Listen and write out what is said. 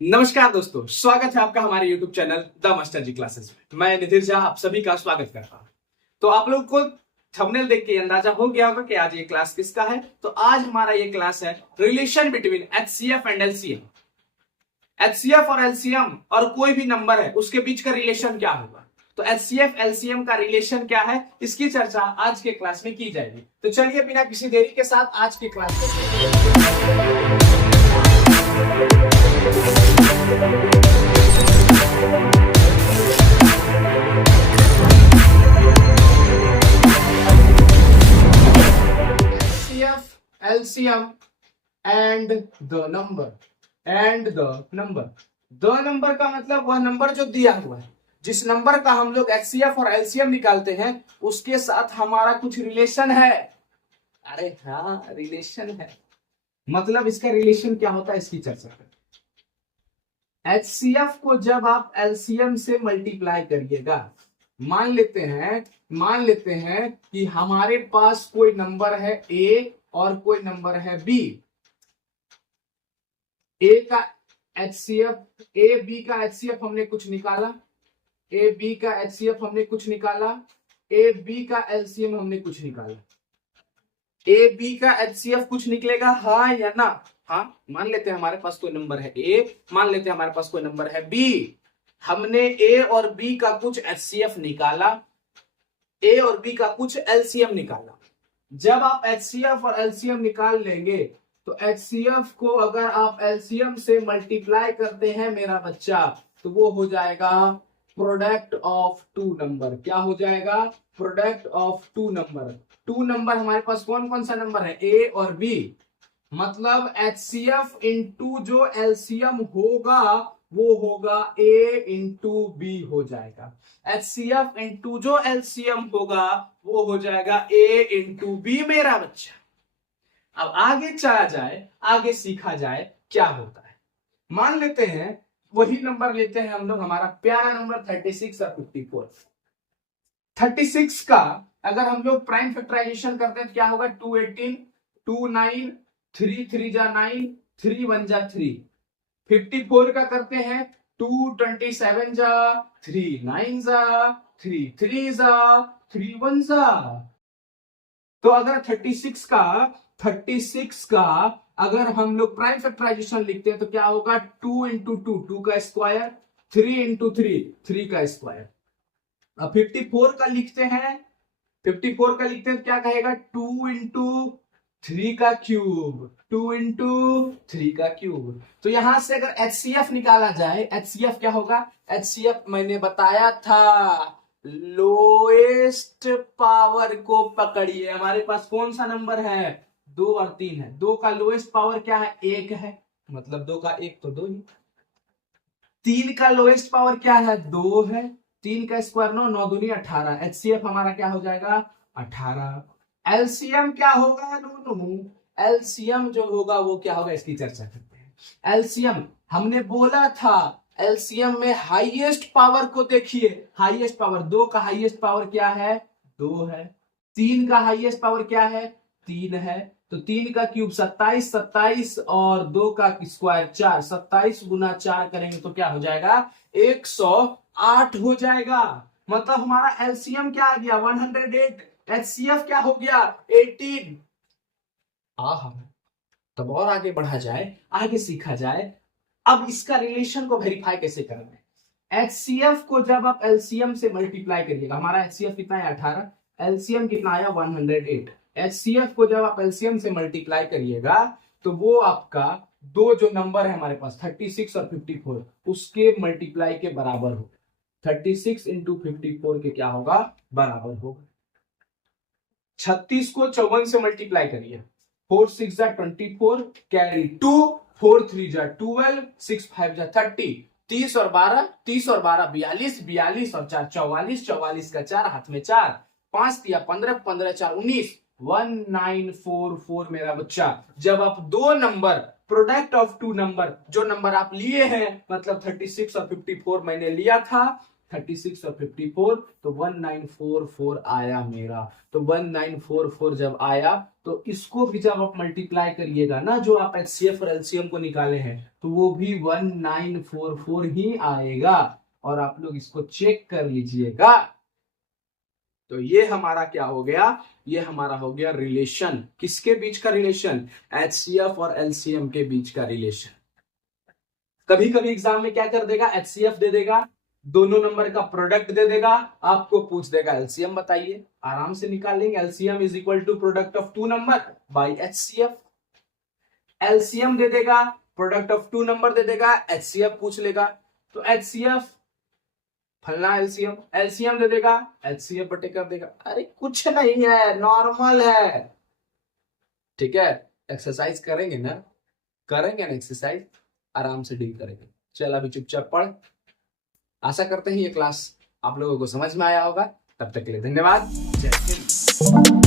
नमस्कार दोस्तों, स्वागत है आपका हमारे YouTube channel the master ji classes में। मैं निधिर झा आप सभी का स्वागत करता हूं। तो आप लोग को थंबनेल देख के अंदाजा हो गया होगा कि आज ये क्लास किसका है। तो आज हमारा ये क्लास है relation between HCF and LCM। HCF और LCM और कोई भी नंबर है उसके बीच का रिलेशन क्या होगा, तो HCF LCM का रिलेशन क्या है, इसकी चर्चा आज के क्लास में की जाएगी। तो चलिए बिना किसी देरी के साथ आज की class HCF LCM and the number the number का मतलब वह नंबर जो दिया हुआ है, जिस नंबर का हम लोग HCF और LCM निकालते हैं उसके साथ हमारा कुछ रिलेशन है। अरे हाँ, रिलेशन है। मतलब इसका रिलेशन क्या होता है इसकी चर्चा करें। HCF को जब आप LCM से मल्टीप्लाई करिएगा, मान लेते हैं कि हमारे पास कोई नंबर है A और कोई नंबर है B। A का HCF, A B का HCF हमने कुछ निकाला, A B का HCF हमने कुछ निकाला, A B का LCM हमने कुछ निकाला। A B का HCF कुछ निकलेगा, हाँ या ना? हाँ, मान लेते हैं हमारे पास कोई नंबर है A, मान लेते हैं हमारे पास कोई नंबर है B। हमने A और B का कुछ HCF निकाला, A और B का कुछ LCM निकाला। जब आप HCF और LCM निकाल लेंगे तो HCF को अगर आप LCM से मल्टीप्लाई करते हैं मेरा बच्चा, तो वो हो जाएगा प्रोडक्ट ऑफ टू नंबर। क्या हो जाएगा? Product of two number. Two number हमारे पास कौन कौन सा नंबर है? A और B। मतलब HCF इंटू जो LCM होगा वो होगा A इंटू B हो जाएगा। HCF इंटू जो LCM होगा वो हो जाएगा A इंटू B मेरा बच्चा। अब आगे चला जाए, आगे सीखा जाए क्या होता है। मान लेते हैं वही नंबर लेते हैं हम लोग, हमारा प्यारा नंबर 36 और 54। 36 का अगर हम लोग प्राइम फैक्टराइजेशन करते हैं तो क्या होगा? 218, 2 9, 3 3 जा 9, 3 1 जा 3। 54 का करते हैं 2 27 जा 3 9 जा 3 3 जा 3 1 जा। तो अगर 36 का अगर हम लोग प्राइम फैक्टराइजेशन लिखते हैं तो क्या होगा? 2 इंटू 2 2 का स्क्वायर, 3 इंटू 3 3 का स्क्वायर। अब 54 का लिखते हैं, 54 का लिखते हैं क्या कहेगा? 2 इंटू 3 का क्यूब, 2 इंटू 3 का क्यूब। तो यहां से अगर HCF निकाला जाए, HCF क्या होगा? HCF मैंने बताया था, लोएस्ट पावर को पकड़िए। हमारे पास कौन सा नंबर है? 2 और 3 है। 2 का लोएस्ट पावर क्या है? 1 है, मतलब 2 का 1 तो 2 ही। 3 का लोएस्ट पावर क्या है? 2 है। 3 का स्क्वायर 9, 9 दूनी 18। HCF हमारा क्या हो जाएगा? 18। LCM क्या होगा? LCM जो होगा वो क्या होगा इसकी चर्चा करते हैं। LCM हमने बोला था, LCM में हाईएस्ट पावर को देखिए। हाईएस्ट पावर 2 का हाईएस्ट पावर क्या है? 2 है। 3 का हाईएस्ट पावर क्या है? 3 है। तो 3 का क्यूब 27, 27 और 2 का स्क्वायर 4। 27 गुना 4 करेंगे तो क्या हो जाएगा? 108 हो जाएगा। मतलब हमारा LCM क्या आ गया? 108। HCF क्या हो गया? 18। तब और आगे बढ़ा जाए, आगे सीखा जाए। अब इसका रिलेशन को वेरीफाई कैसे करना है। HCF को जब आप LCM से मल्टीप्लाई करिएगा, हमारा HCF कितना है? 18। LCM कितना आया? 108। HCF को जब आप LCM से मल्टीप्लाई करिएगा तो वो आपका दो जो नंबर है हमारे पास 36 और 54 उसके मल्टीप्लाई के बराबर होगा। 36 इंटू 54 के क्या होगा? बराबर होगा। 36 को 54 से मल्टीप्लाई करिए, 4 6 जा 24, कैरी 2, 4 3 जा 12, 6 5 जा 30। 30 और 12 42, 42 और 4 44, 44 का 4 हाथ में 4, 5 दिया 15, 15 4 19, 1944 मेरा बच्चा। जब आप दो number product of two number, जो नंबर आप लिए हैं, मतलब 36 और 54 मैंने लिया था, 36 और 54, तो 1944 आया मेरा। तो 1944 जब आया तो इसको भी जब आप मल्टीप्लाई करिएगा ना, जो आप एचसीएफ और एलसीएम को निकाले हैं, तो वो भी 1944 ही आएगा। और आप लोग इसको चेक कर लीजिएगा। तो ये हमारा क्या हो गया, ये हमारा हो गया रिलेशन। किसके बीच का रिलेशन? एचसीएफ और एलसीएम के बीच का रिलेशन। कभी कभी एग्जाम में क्या कर देगा, एचसीएफ दे देगा, दोनों नंबर का प्रोडक्ट दे देगा, आपको पूछ देगा एलसीएम बताइए, आराम से निकाल लेंगे। LCM is equal to product of two number by HCF. LCM दे देगा, प्रोडक्ट ऑफ टू नंबर दे देगा, एचसीएफ पूछ लेगा, तो एचसीएफ फलना एलसीएम, एलसीएम दे देगा, एचसीएफ बटे कर देगा। अरे कुछ नहीं है, नॉर्मल है। ठीक है, एक्सरसाइज करेंगे ना, करेंगे ना एक्सरसाइज, आराम से डील करेंगे। चल अभी चुपचाप पढ़। आशा करते हैं ये क्लास आप लोगों को समझ में आया होगा। तब तक के लिए धन्यवाद। जय हिंद।